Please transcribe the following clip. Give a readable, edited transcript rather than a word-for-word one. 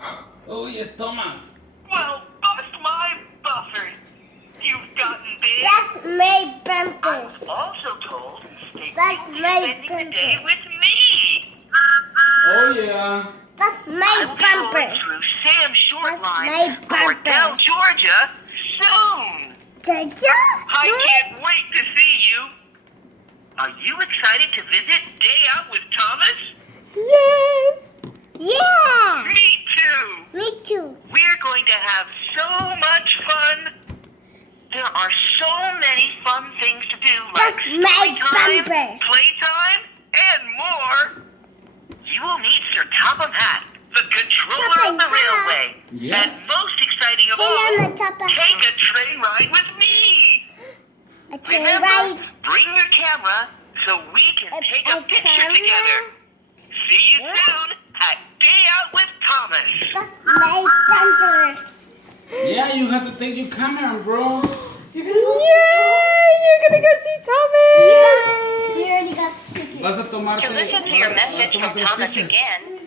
now? Oh, yes, Thomas. Well, bust my buffers. You've gotten big. That's my I bumpers. was also told that That's you'll be my spending the day bumpers. with me. Oh, yeah. That's I my will be going bumpers. through Sam That's Shortline, my Cordell, bumpers. Georgia, soon. Georgia? I can't wait to see you. Are you excited to visit Day Out with Thomas? Yes. Yeah. Me too. Me too. We're going to have so much fun. There are so many fun things to do, like That's my story time, bumpers. playtime, and more. You will meet Sir Topham Hatt, the controller Topham of the Hatt. railway. Yeah. And most exciting of Hey, all, Mama, Topham take Hatt. a train ride with me. A train Remember, ride. bring your camera so we can take a picture camera? together. See you What? soon at Day Out with Thomas. That's my bumpers. Yeah, you have to take your camera, bro. You're gonna go see Thomas! We already got tickets. Vas a tomarte. To listen to your vas a message from tomarte Thomas pictures. again,